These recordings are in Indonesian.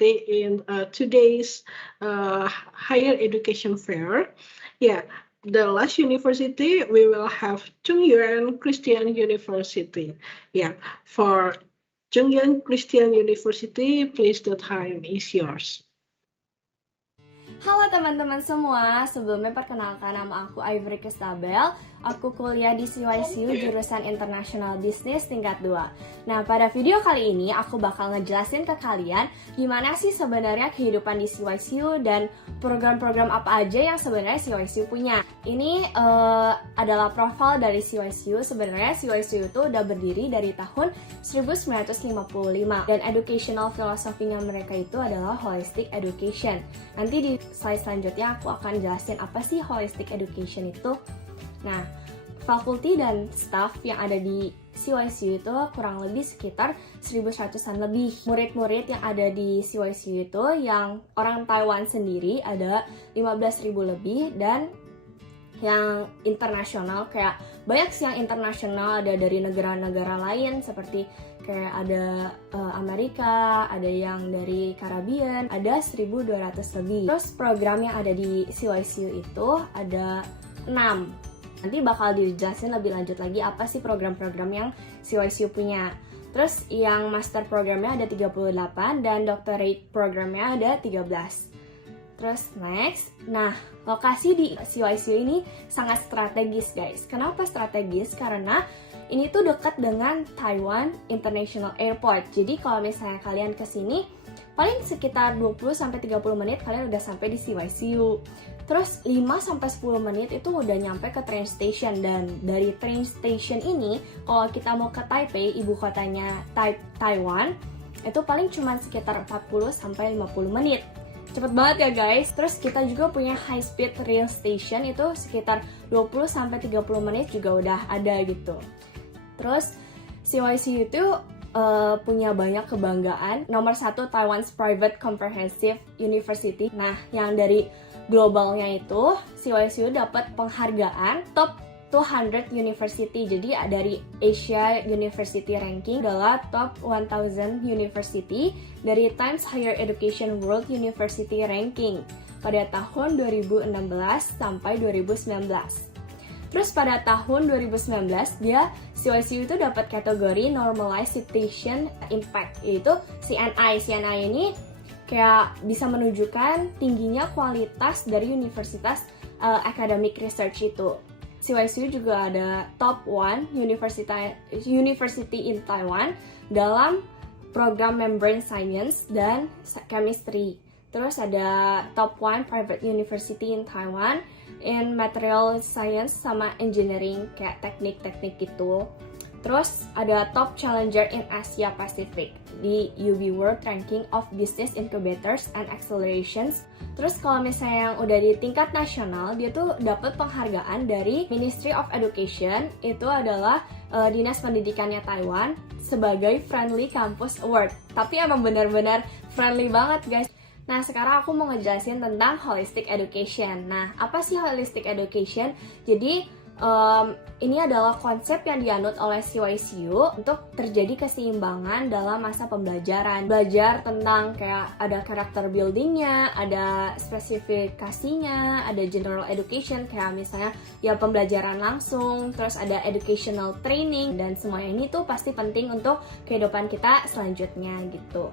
in today's higher education fair. Yeah, the last university we will have Chungyuan Christian University. Yeah, for Chungyuan Christian University, please the time is yours. Halo teman-teman semua, sebelumnya perkenalkan nama aku Ivory Kristabel. Aku kuliah di CYCU jurusan International Business tingkat 2. Nah, pada video kali ini aku bakal ngejelasin ke kalian gimana sih sebenarnya kehidupan di CYCU dan program-program apa aja yang sebenarnya CYCU punya. Ini adalah profil dari CYCU. Sebenarnya CYCU itu udah berdiri dari tahun 1955 dan educational filosofinya mereka itu adalah holistic education. Nanti di slide selanjutnya aku akan jelasin apa sih holistic education itu. Nah, fakulti dan staff yang ada di CYCU itu kurang lebih sekitar 1.100-an lebih. Murid-murid yang ada di CYCU itu yang orang Taiwan sendiri ada 15.000 lebih, dan yang internasional kayak banyak sih yang internasional, ada dari negara-negara lain seperti kayak ada Amerika, ada yang dari Caribbean, ada 1.200 lebih. Terus program yang ada di CYCU itu ada 6. Nanti bakal dijelasin lebih lanjut lagi apa sih program-program yang CYCU punya. Terus yang master programnya ada 38 dan doctorate programnya ada 13. Terus next, nah lokasi di CYCU ini sangat strategis guys. Kenapa strategis? Karena ini tuh dekat dengan Taiwan International Airport. Jadi kalau misalnya kalian kesini, paling sekitar 20-30 menit kalian udah sampai di CYCU. Terus 5-10 menit itu udah nyampe ke train station, dan dari train station ini kalau kita mau ke Taipei, ibu kotanya Taiwan, itu paling cuma sekitar 40-50 menit. Cepet banget ya guys. Terus kita juga punya high speed rail station, itu sekitar 20-30 menit juga udah ada gitu. Terus CYCU itu punya banyak kebanggaan. Nomor 1 Taiwan's Private Comprehensive University. Nah, yang dari globalnya itu CYCU dapat penghargaan Top 200 University. Jadi dari Asia University Ranking adalah Top 1000 University dari Times Higher Education World University Ranking pada tahun 2016 sampai 2019. Terus pada tahun 2019 dia CYCU itu dapat kategori Normalized Citation Impact, yaitu CNI. CNI ini kayak bisa menunjukkan tingginya kualitas dari universitas academic research itu. CYCU juga ada top 1 university in Taiwan dalam program membrane science dan chemistry. Terus ada top 1 private university in Taiwan in material science sama engineering, kayak teknik-teknik gitu. Terus ada top challenger in Asia Pacific di UB World Ranking of Business Incubators and Accelerations. Terus kalau misalnya yang udah di tingkat nasional, dia tuh dapat penghargaan dari Ministry of Education, itu adalah Dinas Pendidikannya Taiwan, sebagai Friendly Campus Award. Tapi emang benar-benar friendly banget guys. Nah, sekarang aku mau ngejelasin tentang holistic education. Nah, apa sih holistic education? Jadi ini adalah konsep yang dianut oleh CYCU untuk terjadi keseimbangan dalam masa pembelajaran. Belajar tentang kayak ada karakter buildingnya, ada spesifikasinya, ada general education kayak misalnya ya pembelajaran langsung, terus ada educational training, dan semua ini tuh pasti penting untuk kehidupan kita selanjutnya gitu.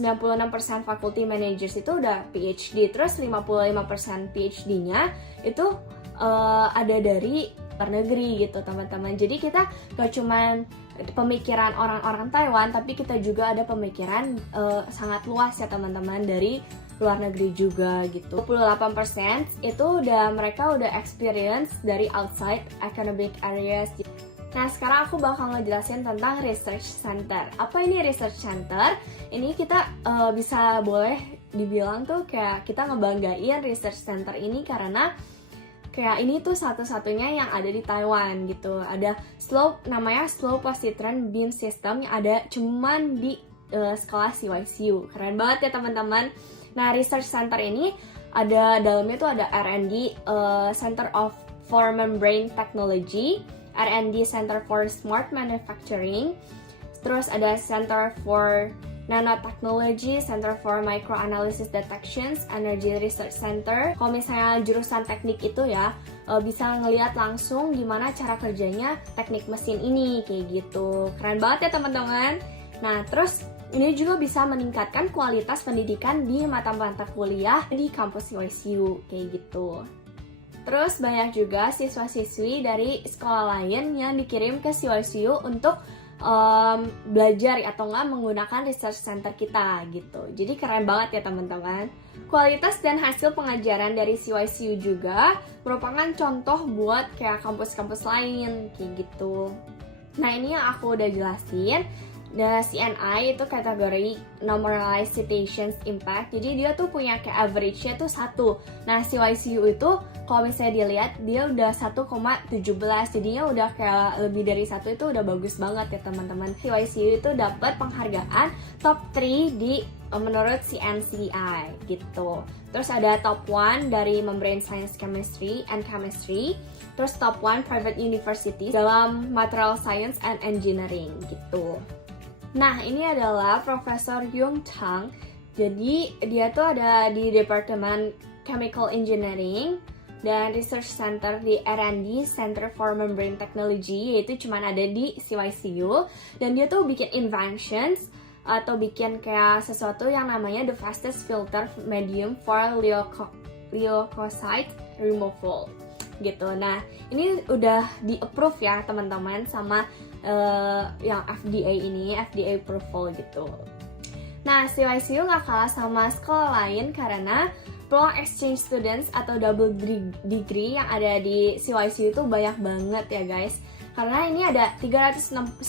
96% faculty managers itu udah PhD, terus 55% PhD-nya itu ada dari luar negeri gitu teman-teman. Jadi kita gak cuman pemikiran orang-orang Taiwan, tapi kita juga ada pemikiran sangat luas ya teman-teman dari luar negeri juga gitu. 28% itu mereka udah experience dari outside academic areas. Nah, sekarang aku bakal ngejelasin tentang research center. Apa ini research center? Ini kita bisa boleh dibilang tuh kayak kita ngebanggain research center ini karena kayak ini tuh satu-satunya yang ada di Taiwan gitu. Ada namanya Slow Positron Beam System yang ada cuman di sekolah CYCU. Keren banget ya teman-teman. Nah, research center ini ada dalamnya tuh ada R&D, Center for Membrane Technology, R&D Center for Smart Manufacturing, terus ada Center for Nanotechnology, Center for Microanalysis Detections, Energy Research Center. Kalau misalnya jurusan teknik itu ya, bisa ngelihat langsung gimana cara kerjanya teknik mesin ini, kayak gitu. Keren banget ya teman-teman. Nah, terus ini juga bisa meningkatkan kualitas pendidikan di mata-mata kuliah di kampus CYCU, kayak gitu. Terus banyak juga siswa-siswi dari sekolah lain yang dikirim ke CYCU untuk belajar atau nggak menggunakan research center kita gitu. Jadi keren banget ya teman-teman. Kualitas dan hasil pengajaran dari CYCU juga merupakan contoh buat kayak kampus-kampus lain kayak gitu. Nah, ini yang aku udah jelasin. The CNI itu kategori Normalized Citations Impact. Jadi dia tuh punya kayak average-nya tuh 1. Nah, CYCU itu kalau misalnya dilihat dia udah 1,17. Jadinya udah kayak lebih dari 1 itu udah bagus banget ya teman-teman. CYCU itu dapat penghargaan top 3 di menurut CNCI gitu. Terus ada top 1 dari Membrane Science Chemistry and Chemistry. Terus top 1 private university dalam Material Science and Engineering gitu. Nah, ini adalah Profesor Yung Chang. Jadi, dia tuh ada di Departemen Chemical Engineering dan Research Center di R&D, Center for Membrane Technology, yaitu cuman ada di CYCU. Dan dia tuh bikin inventions atau bikin kayak sesuatu yang namanya the fastest filter medium for leukocyte removal gitu. Nah, ini udah di-approve ya teman-teman sama yang FDA ini, FDA approval gitu. Nah, CYCU nggak kalah sama sekolah lain karena peluang exchange students atau double degree yang ada di CYCU itu banyak banget ya guys. Karena ini ada 396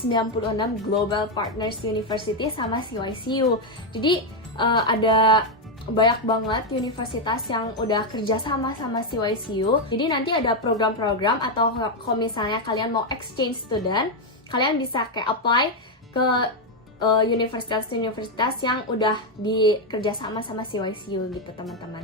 Global Partners University sama CYCU. Jadi ada banyak banget universitas yang udah kerja sama CYCU. Jadi nanti ada program-program atau kalau misalnya kalian mau exchange student, kalian bisa kayak apply ke universitas-universitas yang udah dikerja sama CYCU gitu teman-teman.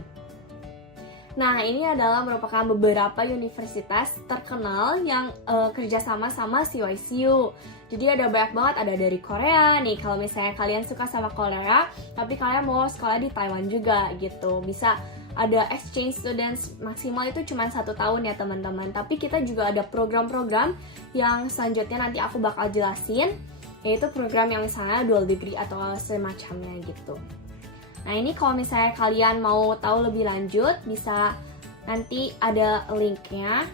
Nah, ini adalah merupakan beberapa universitas terkenal yang kerjasama sama CYCU. Jadi ada banyak banget, ada dari Korea nih, kalau misalnya kalian suka sama Korea, tapi kalian mau sekolah di Taiwan juga gitu. Bisa ada exchange students, maksimal itu cuma 1 tahun ya teman-teman. Tapi kita juga ada program-program yang selanjutnya nanti aku bakal jelasin, yaitu program yang misalnya dual degree atau semacamnya gitu. Nah, ini kalau misalnya kalian mau tahu lebih lanjut, bisa nanti ada linknya.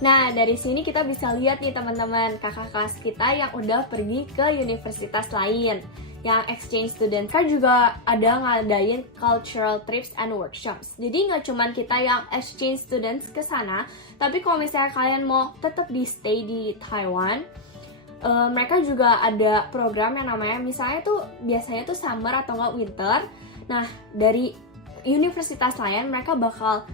Nah, dari sini kita bisa lihat nih teman-teman, kakak kelas kita yang udah pergi ke universitas lain. Yang exchange student kan juga ada ngadain cultural trips and workshops. Jadi nggak cuman kita yang exchange students ke sana, tapi kalau misalnya kalian mau tetap di stay di Taiwan, mereka juga ada program yang namanya misalnya tuh biasanya tuh summer atau nggak winter. Nah, dari universitas lain mereka bakal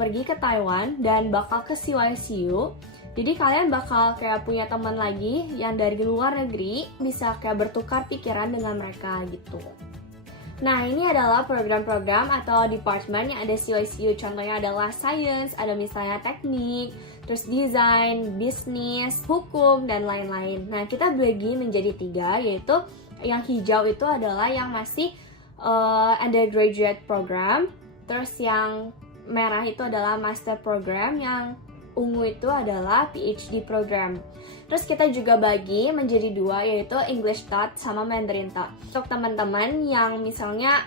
pergi ke Taiwan dan bakal ke CYCU. Jadi kalian bakal kayak punya teman lagi yang dari luar negeri, bisa kayak bertukar pikiran dengan mereka gitu. Nah, ini adalah program-program atau department yang ada CYCU. Contohnya adalah science, ada misalnya teknik, terus desain, bisnis, hukum, dan lain-lain. Nah, kita bagi menjadi 3, yaitu yang hijau itu adalah yang masih undergraduate program, terus yang merah itu adalah master program, yang ungu itu adalah PhD program. Terus kita juga bagi menjadi 2, yaitu English Taught sama Mandarin Taught. Untuk teman-teman yang misalnya,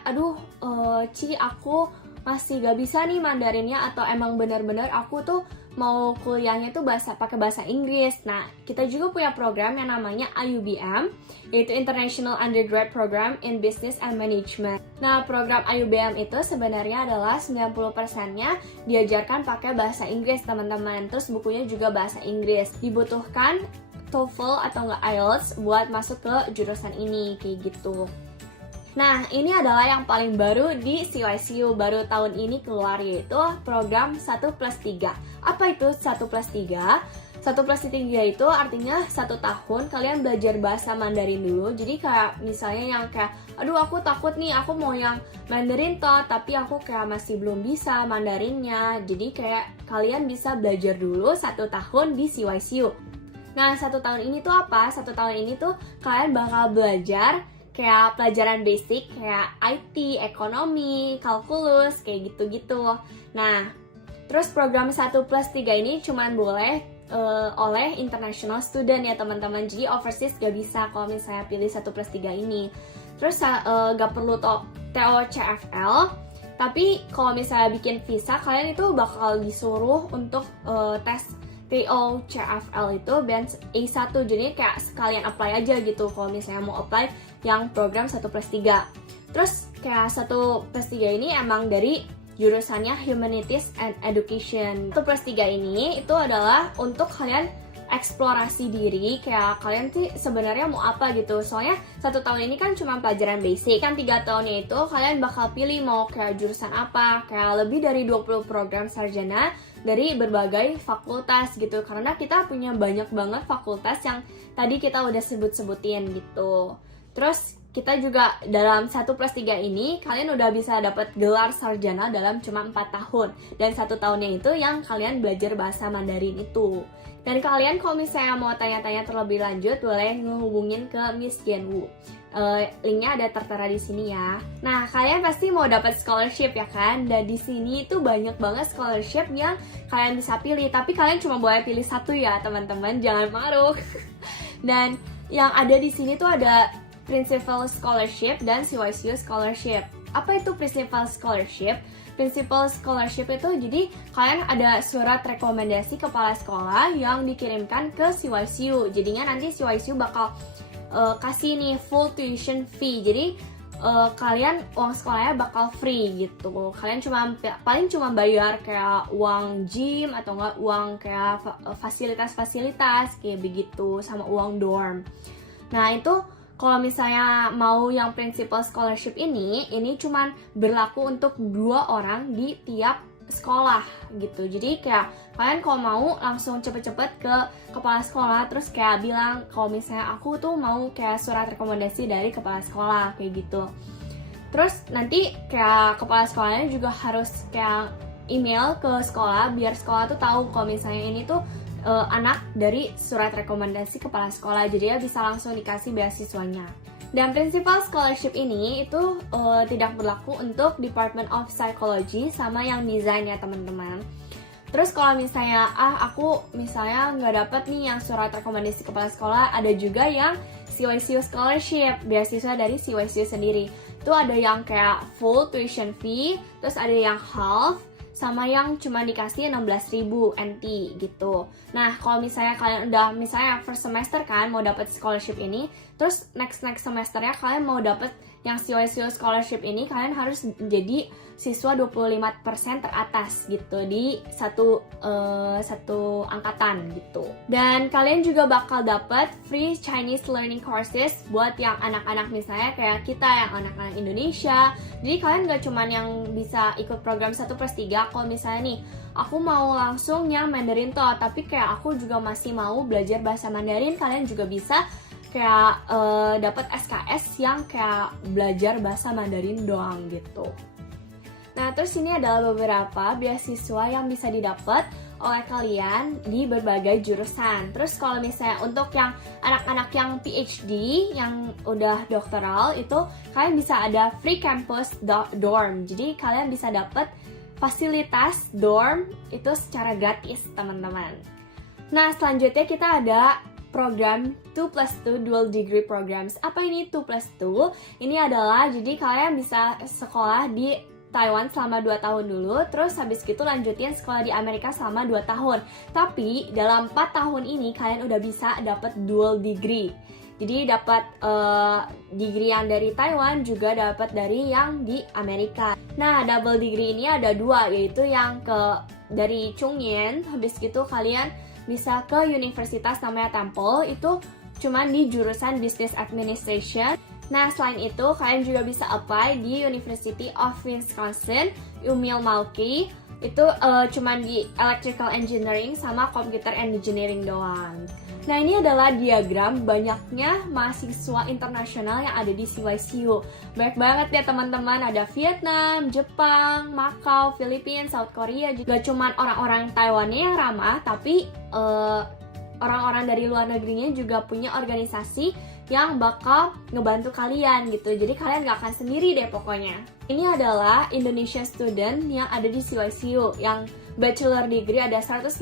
Ci, aku masih gak bisa nih Mandarinnya, atau emang benar-benar aku tuh mau kuliahnya tuh pakai bahasa Inggris. Nah, kita juga punya program yang namanya IUBM, yaitu International Undergrad Program in Business and Management. Nah, program IUBM itu sebenarnya adalah 90%-nya diajarkan pakai bahasa Inggris, teman-teman. Terus bukunya juga bahasa Inggris. Dibutuhkan TOEFL atau nggak IELTS buat masuk ke jurusan ini, kayak gitu. Nah, ini adalah yang paling baru di CYCU, baru tahun ini keluar, yaitu program 1+3. Apa itu 1+3? 1+3 itu artinya 1 tahun kalian belajar bahasa Mandarin dulu. Jadi kayak misalnya yang kayak, aku takut nih, aku mau yang Mandarin toh, tapi aku kayak masih belum bisa Mandarinnya. Jadi kayak kalian bisa belajar dulu 1 tahun di CYCU. Nah, 1 tahun ini tuh apa? 1 tahun ini tuh kalian bakal belajar kayak pelajaran basic kayak IT, ekonomi, kalkulus, kayak gitu-gitu. Nah, terus program 1+3 ini cuman boleh oleh international student ya teman-teman. Jadi overseas gak bisa kalau misalnya pilih 1+3 ini. Terus gak perlu TOCFL, tapi kalau misalnya bikin visa, kalian itu bakal disuruh untuk tes TOCFL itu band A1, jadi kayak sekalian apply aja gitu kalau misalnya mau apply yang program 1+3. Terus kayak 1+3 ini emang dari jurusannya Humanities and Education. 1+3 ini itu adalah untuk kalian eksplorasi diri, kayak kalian sih sebenarnya mau apa gitu. Soalnya 1 tahun ini kan cuma pelajaran basic, kan 3 tahunnya itu kalian bakal pilih mau kayak jurusan apa, kayak lebih dari 20 program sarjana dari berbagai fakultas gitu, karena kita punya banyak banget fakultas yang tadi kita udah sebut-sebutin gitu. Terus kita juga dalam 1+3 ini kalian udah bisa dapat gelar sarjana dalam cuma 4 tahun, dan 1 tahunnya itu yang kalian belajar bahasa Mandarin itu. Dan kalian kalau misalnya mau tanya-tanya terlebih lanjut boleh ngehubungin ke Miss Jianwu. Linknya ada tertera di sini ya. Nah, kalian pasti mau dapat scholarship ya kan? Dan di sini itu banyak banget scholarship yang kalian bisa pilih. Tapi kalian cuma boleh pilih satu ya teman-teman, jangan maruk. Dan yang ada di sini tuh ada Principal Scholarship dan CYCU Scholarship. Apa itu Principal Scholarship? Principal Scholarship itu jadi kalian ada surat rekomendasi kepala sekolah yang dikirimkan ke CYCU. Jadinya nanti CYCU bakal kasih nih full tuition fee. Jadi kalian uang sekolahnya bakal free gitu. Kalian paling cuma bayar kayak uang gym atau enggak uang kayak fasilitas-fasilitas kayak begitu, sama uang dorm. Nah, itu kalau misalnya mau yang Principal Scholarship ini cuman berlaku untuk 2 orang di tiap sekolah gitu. Jadi kayak kalian kalau mau langsung cepet-cepet ke kepala sekolah, terus kayak bilang kalau misalnya aku tuh mau kayak surat rekomendasi dari kepala sekolah kayak gitu. Terus nanti kayak kepala sekolahnya juga harus kayak email ke sekolah biar sekolah tuh tahu kalau misalnya ini tuh anak dari surat rekomendasi kepala sekolah, jadi ya bisa langsung dikasih beasiswanya. Dan Principal Scholarship ini itu tidak berlaku untuk Department of Psychology sama yang desain ya teman-teman. Terus kalau misalnya aku misalnya nggak dapet nih yang surat rekomendasi kepala sekolah, ada juga yang CYCU Scholarship, beasiswa dari CYCU sendiri. Itu ada yang kayak full tuition fee, terus ada yang half, sama yang cuma dikasih 16.000 NT gitu. Nah, kalau misalnya kalian udah misalnya first semester kan mau dapat scholarship ini, terus next semesternya kalian mau dapat yang CYCU scholarship ini, kalian harus jadi siswa 25% teratas gitu di satu angkatan gitu. Dan kalian juga bakal dapat free Chinese learning courses buat yang anak-anak misalnya kayak kita yang anak-anak Indonesia. Jadi kalian gak cuman yang bisa ikut program 1+3, kalau misalnya nih aku mau langsung yang Mandarin toh, tapi kayak aku juga masih mau belajar bahasa Mandarin, kalian juga bisa kayak dapat SKS yang kayak belajar bahasa Mandarin doang gitu. Nah, terus ini adalah beberapa beasiswa yang bisa didapat oleh kalian di berbagai jurusan. Terus kalau misalnya untuk yang anak-anak yang PhD, yang udah doktoral, itu kalian bisa ada free campus dorm. Jadi kalian bisa dapat fasilitas dorm itu secara gratis, teman-teman. Nah, selanjutnya kita ada program 2+2 dual degree programs. Apa ini 2+2? Ini adalah jadi kalian bisa sekolah di Taiwan selama 2 tahun dulu, terus habis gitu lanjutin sekolah di Amerika selama 2 tahun. Tapi dalam 4 tahun ini kalian udah bisa dapat dual degree. Jadi dapat degree yang dari Taiwan juga dapat dari yang di Amerika. Nah, double degree ini ada 2, yaitu yang dari Chungyen, habis gitu kalian bisa ke universitas namanya Temple, itu cuman di jurusan Business Administration. Nah, selain itu, kalian juga bisa apply di University of Wisconsin, Milwaukee. Itu cuman di Electrical Engineering sama Computer Engineering doang. Nah, ini adalah diagram banyaknya mahasiswa internasional yang ada di CYCU. Banyak banget ya teman-teman, ada Vietnam, Jepang, Macau, Filipina, South Korea. Juga cuman orang-orang Taiwannya yang ramah, tapi orang-orang dari luar negerinya juga punya organisasi yang bakal ngebantu kalian gitu. Jadi kalian gak akan sendiri deh pokoknya. Ini adalah Indonesian student yang ada di CYCU. Yang bachelor degree ada 118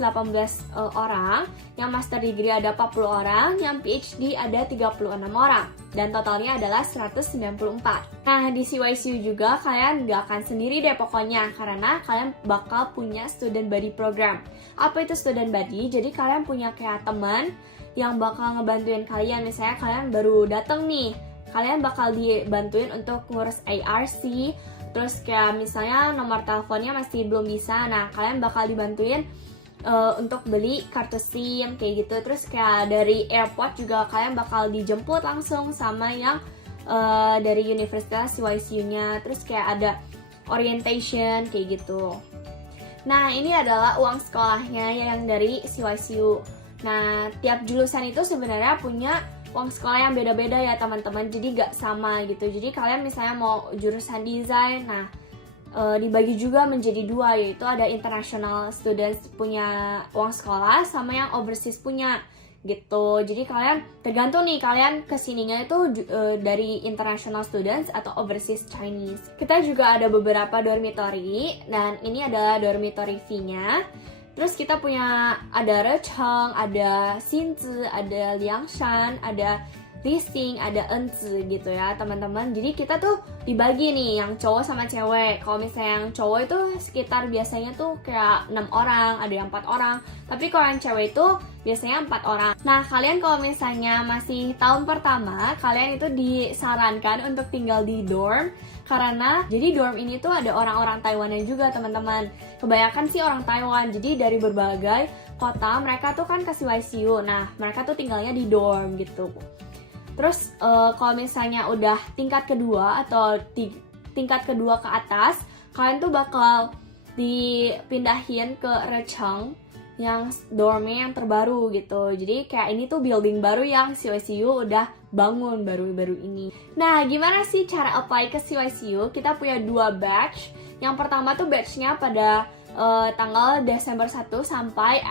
orang, yang master degree ada 40 orang, yang PhD ada 36 orang. Dan totalnya adalah 194. Nah, di CYCU juga kalian gak akan sendiri deh pokoknya, karena kalian bakal punya student body program. Apa itu student body? Jadi kalian punya kayak teman yang bakal ngebantuin kalian. Misalnya kalian baru datang nih, kalian bakal dibantuin untuk ngurus ARC, terus kayak misalnya nomor teleponnya masih belum bisa, nah kalian bakal dibantuin untuk beli kartu SIM kayak gitu. Terus kayak dari airport juga kalian bakal dijemput langsung sama yang dari universitas CYCU-nya. Terus kayak ada orientation kayak gitu. Nah, ini adalah uang sekolahnya yang dari CYCU. Nah, tiap jurusan itu sebenarnya punya uang sekolah yang beda-beda ya teman-teman, jadi gak sama gitu. Jadi kalian misalnya mau jurusan desain, nah dibagi juga menjadi dua, yaitu ada international students punya uang sekolah sama yang overseas punya gitu. Jadi kalian tergantung nih, kalian kesininya itu dari international students atau overseas Chinese. Kita juga ada beberapa dormitory, dan ini adalah dormitory fee-nya. Terus kita punya ada Recheng, ada Xinzi, ada Liangshan, ada Listing, ada Enzi gitu ya teman-teman. Jadi kita tuh dibagi nih yang cowok sama cewek. Kalau misalnya yang cowok itu sekitar biasanya tuh kayak 6 orang, ada yang 4 orang. Tapi kalau yang cewek itu biasanya 4 orang. Nah, kalian kalau misalnya masih tahun pertama, kalian itu disarankan untuk tinggal di dorm. Karena jadi dorm ini tuh ada orang-orang Taiwannya juga teman-teman. Kebanyakan sih orang Taiwan. Jadi dari berbagai kota mereka tuh kan ke CYCU. Nah, mereka tuh tinggalnya di dorm gitu. Terus kalau misalnya udah tingkat kedua atau tingkat kedua ke atas, kalian tuh bakal dipindahin ke Recheng yang dormnya yang terbaru gitu. Jadi kayak ini tuh building baru yang CYCU udah bangun baru-baru ini. Nah, gimana sih cara apply ke CYCU? Kita punya 2 batch. Yang pertama tuh batchnya pada tanggal Desember 1 sampai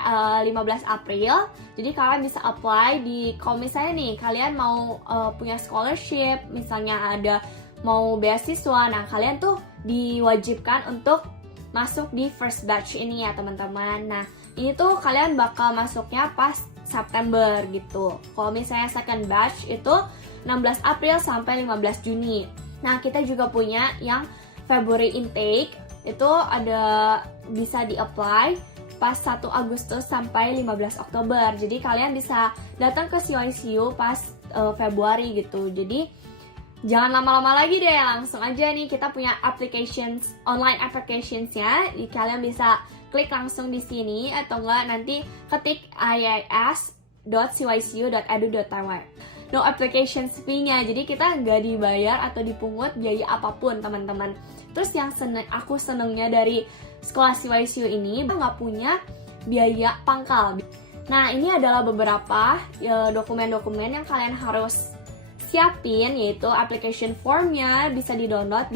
15 April. Jadi kalian bisa apply di, kalau misalnya nih kalian mau punya scholarship, misalnya ada mau beasiswa, nah kalian tuh diwajibkan untuk masuk di first batch ini ya teman-teman. Nah, ini tuh kalian bakal masuknya pas September gitu. Kalau misalnya second batch itu 16 April sampai 15 Juni. Nah, kita juga punya yang February intake, itu ada bisa di-apply pas 1 Agustus sampai 15 Oktober. Jadi kalian bisa datang ke CYCU pas Februari gitu. Jadi jangan lama-lama lagi deh, langsung aja nih kita punya applications, online applications-nya. Kalian bisa klik langsung di sini atau enggak nanti ketik iis.cycu.edu.taiwan. No application fee-nya, jadi kita nggak dibayar atau dipungut biaya apapun teman-teman. Terus yang aku senengnya dari sekolah CYCU ini nggak punya biaya pangkal. Nah, ini adalah beberapa dokumen-dokumen yang kalian harus siapin, yaitu application formnya bisa di-download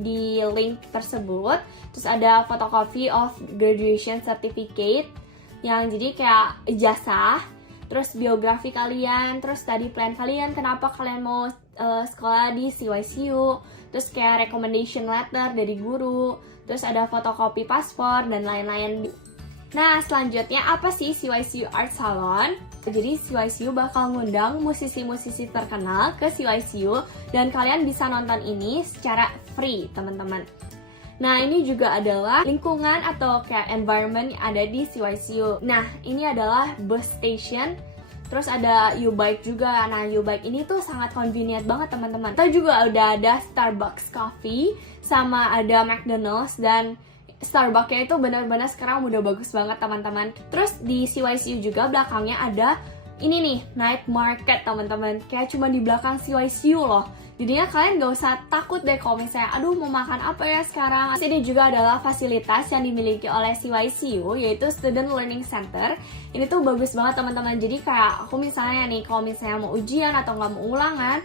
di link tersebut. Terus ada photocopy of graduation certificate yang jadi kayak ijazah. Terus biografi kalian, terus study plan kalian, kenapa kalian mau sekolah di CYCU, terus kayak recommendation letter dari guru, terus ada fotokopi paspor dan lain-lain. Nah, selanjutnya apa sih CYCU Art Salon? Jadi CYCU bakal ngundang musisi-musisi terkenal ke CYCU dan kalian bisa nonton ini secara free, teman-teman. Nah, ini juga adalah lingkungan atau kayak environment yang ada di CYCU. Nah, ini adalah bus station. Terus ada U-Bike juga. Nah, U-Bike ini tuh sangat convenient banget, teman-teman. Kita juga udah ada Starbucks Coffee, sama ada McDonald's, dan Starbucks-nya itu benar-benar sekarang udah bagus banget, teman-teman. Terus di CYCU juga belakangnya ada ini nih, night market, teman-teman. Kayak cuma di belakang CYCU loh. Jadinya kalian gak usah takut deh kalau misalnya, aduh mau makan apa ya sekarang. Ini juga adalah fasilitas yang dimiliki oleh CYCU, yaitu Student Learning Center. Ini tuh bagus banget, teman-teman. Jadi kayak aku misalnya nih, kalau misalnya mau ujian atau nggak mau ulangan,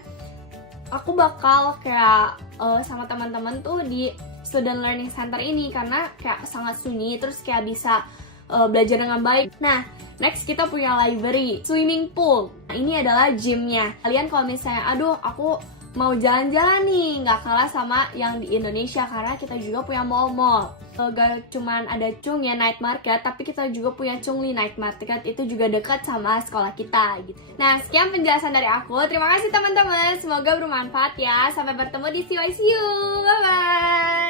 aku bakal kayak sama teman-teman tuh di Student Learning Center ini, karena kayak sangat sunyi, terus kayak bisa belajar dengan baik. Nah, next kita punya library, swimming pool. Nah, ini adalah gymnya. Kalian kalau misalnya, aduh aku mau jalan-jalan nih, nggak kalah sama yang di Indonesia karena kita juga punya mall-mall. Gak cuman ada Chung ya night market, tapi kita juga punya Chungli night market, itu juga dekat sama sekolah kita gitu. Nah, sekian penjelasan dari aku. Terima kasih teman-teman, semoga bermanfaat ya. Sampai bertemu di CYCU. Bye bye.